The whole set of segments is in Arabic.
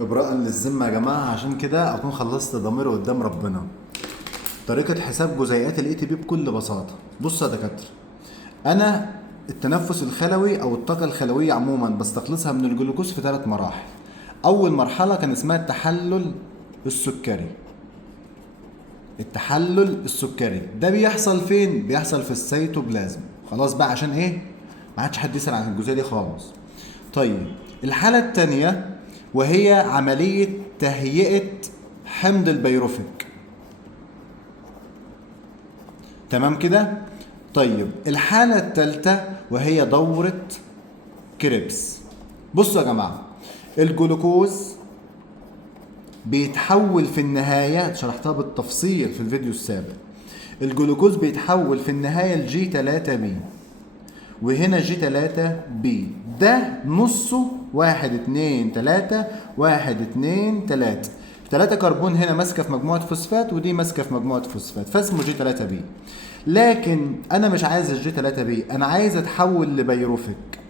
إبراء للذمة يا جماعة، عشان كده أكون خلصت ضميري قدام ربنا. طريقة حساب جزيئات الاي تي بي بكل بساطة. بصوا يا دكاترة، أنا التنفس الخلوي أو الطاقة الخلوية عموما بستخلصها من الجلوكوز في 3 مراحل. أول مرحلة كان اسمها التحلل السكري. التحلل السكري ده بيحصل فين؟ بيحصل في السيتوبلازم. خلاص بقى، عشان ايه؟ ما عادش حد يسأل عن الجزئية دي خالص. طيب، الحالة التانية وهي عملية تهيئة حمض البيروفيك. تمام كده؟ طيب، الحالة التالتة وهي دورة كريبس. بصوا يا جماعة، الجلوكوز بيتحول في النهاية، شرحتها بالتفصيل في الفيديو السابق. الجلوكوز بيتحول في النهاية لجي 3 بي، وهنا جي 3 بي ده نصه 1 2 3 1 2 3. 3 كربون هنا ماسكه في مجموعه فوسفات، ودي ماسكه في مجموعه فوسفات، فاسمه جي 3 بي. لكن انا مش عايز الجي 3 بي، انا عايز اتحول لبيروفيك،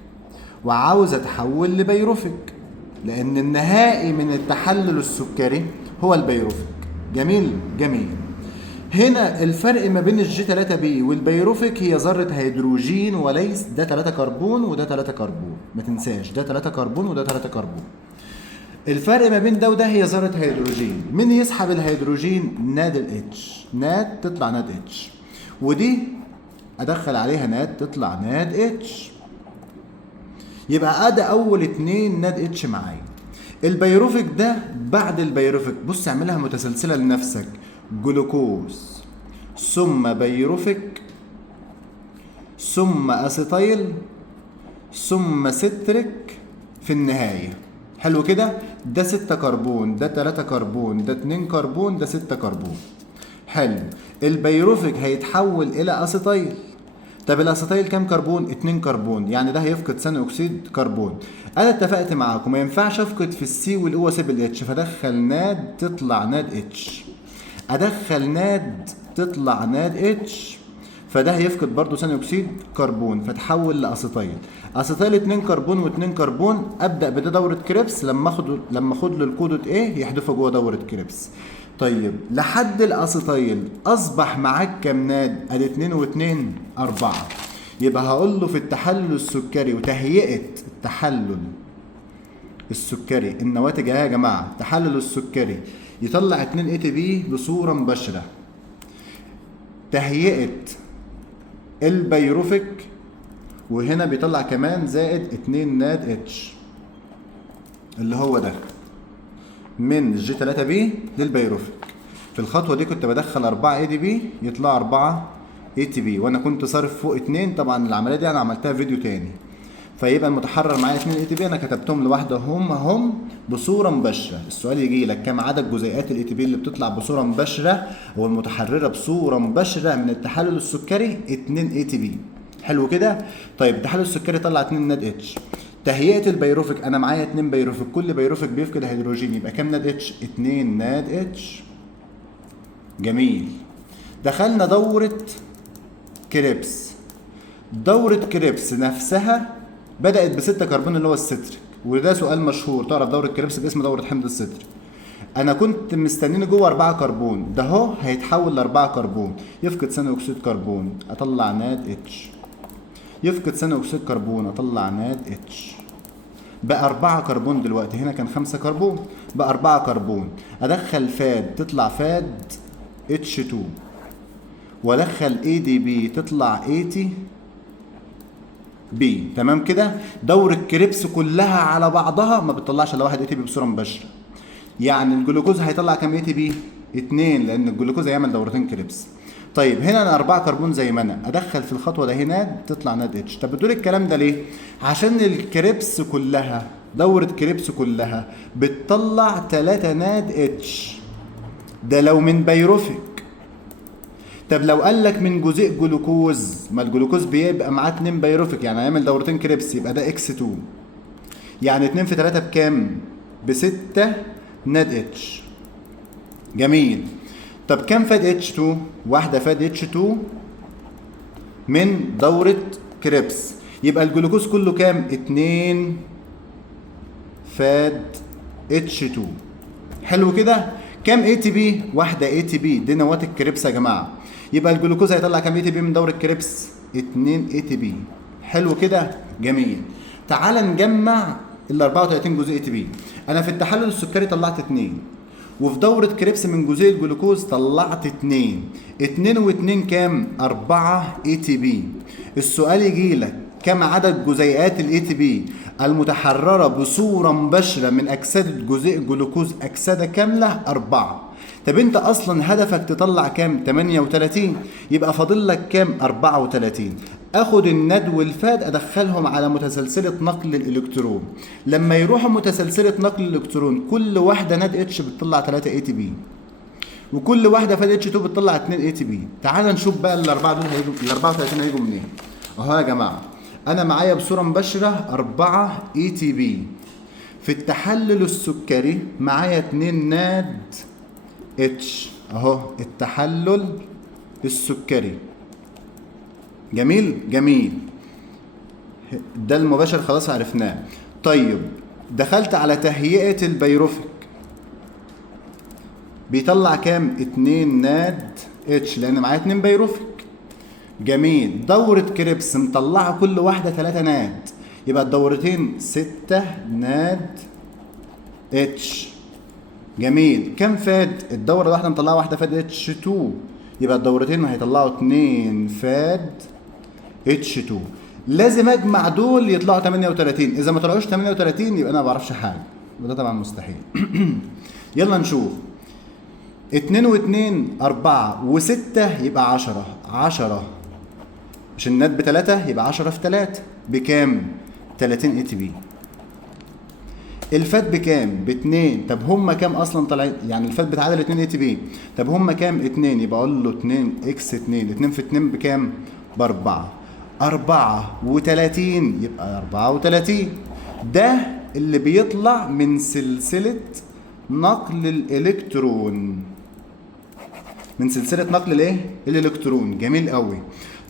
وعاوز اتحول لبيروفيك لان النهائي من التحلل السكري هو البيروفيك. جميل جميل. هنا الفرق ما بين الجي 3 بي والبيروفيك هي ذرة هيدروجين، وليس ده 3 كربون وده 3 كربون، ما تنساش ده 3 كربون وده 3 كربون. الفرق ما بين ده وده هي ذرة هيدروجين. مين يسحب الهيدروجين؟ ناد الاتش، ناد تطلع ناد اتش، ودي ادخل عليها ناد تطلع ناد اتش. يبقى ادي اول 2 ناد اتش معايا. البيروفيك ده بعد البيروفيك، بص اعملها متسلسلة لنفسك: جلوكوز ثم بيروفيك ثم اسيتايل ثم ستريك في النهاية. حلو كده؟ ده 6 كربون، ده 3 كربون، ده 2 كربون، ده 6 كربون. حلو. البيروفيك هيتحول الى اسيتايل. طب الاسيتايل كام كربون؟ 2 كربون، يعني ده هيفقد ثاني اكسيد كربون. انا اتفقت معاكم ما ينفعش افقد في السي والاو واسيب الاتش، فادخل ناد تطلع ناد اتش، ادخل ناد تطلع ناد اتش، فده هيفقد برضو ثاني اكسيد كربون، فتحول لاسيتايل. اسيتايل 2 كربون و2 كربون، ابدا بده دوره كريبس، لما اخد له الكودة ايه يحدفه جوه دوره كريبس. طيب، لحد الاسيتايل اصبح معاك كام ناد؟ ادي 2 و2 4. يبقى هقول له في التحلل السكري وتهيئه التحلل السكري، النواتج اهي يا جماعه. التحلل السكري يطلع 2 اي تي بي بصوره مباشره. تهيئه البيروفيك، وهنا بيطلع كمان زائد 2 ناد اتش، اللي هو ده من الجي 3 بي للبيروفيك. في الخطوه دي كنت بدخل 4 اي دي بي يطلع 4 اي تي بي، وانا كنت صارف فوق 2. طبعا العمليه دي انا عملتها فيديو تاني، فيبقى المتحرر معايا 2 اي تي بي، انا كتبتهم لوحدهم هم بصوره مباشره. السؤال يجي لك كم عدد جزيئات الاي تي بي اللي بتطلع بصوره مباشره والمتحرره بصوره مباشره من التحلل السكري؟ 2 اي تي بي. حلو كده؟ طيب، التحلل السكري طلع 2 ناد اتش. تهيئه البيروفيك، انا معايا 2 بيروفيك، كل بيروفيك بيفقد هيدروجين، يبقى كام ناد اتش؟ 2 ناد اتش. جميل. دخلنا دوره كريبس. دورة كريبس نفسها بدأت ب6 كربون اللي هو الستريك، وده سؤال مشهور: تعرف دورة كريبس باسم دورة حمض الستريك. أنا كنت مستنيني جوه 4 كربون، ده هو هيتحول ل4 كربون، يفقد ثاني أكسيد كربون، أطلع ناد اتش، يفقد ثاني أكسيد كربون، أطلع ناد اتش. بقى 4 كربون دلوقتي، هنا كان 5 كربون، بقى 4 كربون. أدخل فاد تطلع فاد اتش 2، وأدخل اي دي بي تطلع 80 بي. تمام كده؟ دورة كريبس كلها على بعضها ما بتطلعش الا 1 اي تي بي بصوره مباشره. يعني الجلوكوز هيطلع كام اي تي بي؟ 2، لان الجلوكوز هيعمل دورتين كريبس. طيب، هنا انا 4 كربون زي ما انا، ادخل في الخطوه ده هنا تطلع ناد اتش. طب بتقول الكلام ده ليه؟ عشان الكريبس كلها، دوره كريبس كلها بتطلع 3 ناد اتش، ده لو من بيروفيك. طب لو قال لك من جزيء جلوكوز، ما الجلوكوز بيبقى معاه 2 بيروفيك، يعني هيعمل دورتين كريبس، يبقى ده اكس 2. يعني 2 في 3 بكام؟ ب6 ناد اتش. جميل. طب كام فاد اتش 2؟ واحده فاد اتش 2 من دوره كريبس، يبقى الجلوكوز كله كام؟ 2 فاد H2. حلو كده. كام اي تي بي؟ واحده اي تي بي، دي نواه الكريبس يا جماعه. يبقى الجلوكوز هيطلع كام اي تي بي من دور الكريبس؟ 2 اي تي بي. حلو كده، جميل. تعال نجمع ال 34 جزيء اي تي بي. انا في التحلل السكري طلعت 2، وفي دورة كريبس من جزيء الجلوكوز طلعت 2. 2 و2 كام؟ 4 اي تي بي. السؤال يجي لك كم عدد جزيئات الاي تي بي المتحررة بصورة مباشرة من أكسدة جزيء الجلوكوز أكسدة كاملة؟ 4. طب أنت أصلا هدفك تطلع كام؟ 38. يبقى فاضل لك كام؟ 34. اخد الند والفاد ادخلهم على متسلسله نقل الالكترون. لما يروحوا متسلسله نقل الالكترون كل واحده ند اتش بتطلع 3 اي تي بي، وكل واحده فاد اتش 2 بتطلع 2 اي تي بي. تعال نشوف بقى الاربعه دول هيجوا، ال 34 هيجوا منين؟ اهو يا جماعه انا معايا بصوره مباشره 4 اي تي بي. في التحلل السكري معايا 2 ناد اتش. اهو التحلل السكري. جميل جميل. ده المباشر خلاص عرفناه. طيب دخلت على تهيئة البيروفيك، بيطلع كام؟ 2 ناد اتش لان معايا 2 بيروفيك. جميل. دورة كريبس مطلعة كل واحدة 3 ناد، يبقى الدورتين 6 ناد اتش. جميل. كم فاد؟ الدورة الواحدة مطلعة واحدة فاد اتش 2، يبقى الدورتين هيطلعوا 2 فاد اتش 2. لازم اجمع دول يطلعوا 38. اذا ما طلعوش 38 يبقى انا ما بعرفش حاجه، وده طبعا مستحيل. يلا نشوف. 2 و2 4 و6 يبقى 10. 10 مش النات ب3 يبقى 10 في 3 بكام؟ 30 اي تي بي. الفات بكام؟ ب2. طب هم كام اصلا طلعت؟ يعني الفات بتعادل 2 اي تي بي. طب هم كام؟ 2. يبقى اقول له 2 اكس 2. 2 في 2 بكام؟ ب4. 34 يبقى 34. ده اللي بيطلع من سلسلة نقل الإلكترون، من سلسلة نقل الايه؟ الإلكترون. جميل قوي.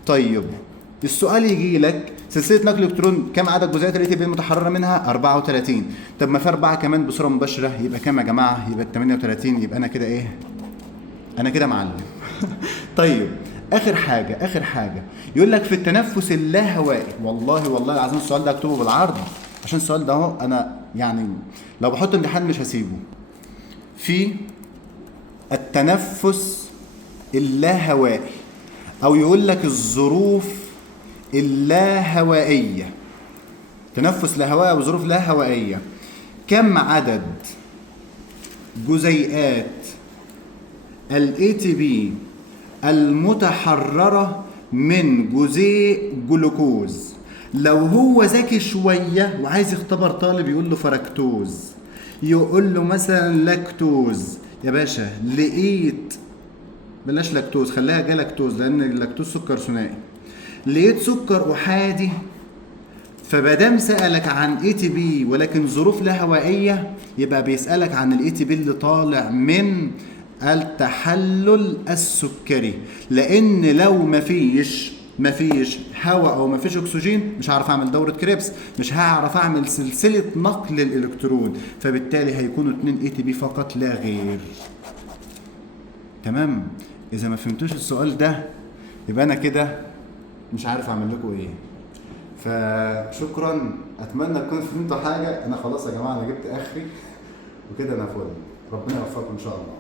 طيب السؤال يجي لك سلسلة نقل الإلكترون كم عدد جزيئات الاي تي بي المتحررة منها؟ 34. طب ما في 4 كمان بصورة مباشرة، يبقى كام يا جماعة؟ يبقى 38. يبقى أنا كده إيه؟ أنا كده معلم. طيب اخر حاجه يقول لك في التنفس اللاهوائي. والله العظيم السؤال ده اكتبه بالعرض، عشان السؤال ده اهو انا يعني لو بحط امتحان مش هسيبه. في التنفس اللاهوائي، او يقول لك الظروف اللاهوائيه، تنفس لا هوائي وظروف لا هوائيه، كم عدد جزيئات الاي تي بي المتحررة من جزيء جلوكوز؟ لو هو ذكي شوية وعايز يختبر طالب يقول له فركتوز، يقول له مثلا لاكتوز. يا باشا لقيت، بلاش لاكتوز خليها جلاكتوز لان اللاكتوز سكر ثنائي. لقيت سكر احادي، فمادام سألك عن اي تي بي ولكن ظروف لا هوائية يبقى بيسألك عن الاي تي بي اللي طالع من التحلل السكري. لان لو مفيش هواء او مفيش اكسجين مش هعرف اعمل دورة كريبس، مش هعرف اعمل سلسلة نقل الالكترون، فبالتالي هيكونوا 2 اي تي بي فقط لا غير. تمام؟ اذا ما فهمتوش السؤال ده يبقى انا كده مش عارف اعمل لكم ايه. فشكرا، اتمنى تكونوا فهمتوا حاجه. انا خلاص يا جماعه انا جبت اخري وكده، انا فل. ربنا يوفقكم ان شاء الله.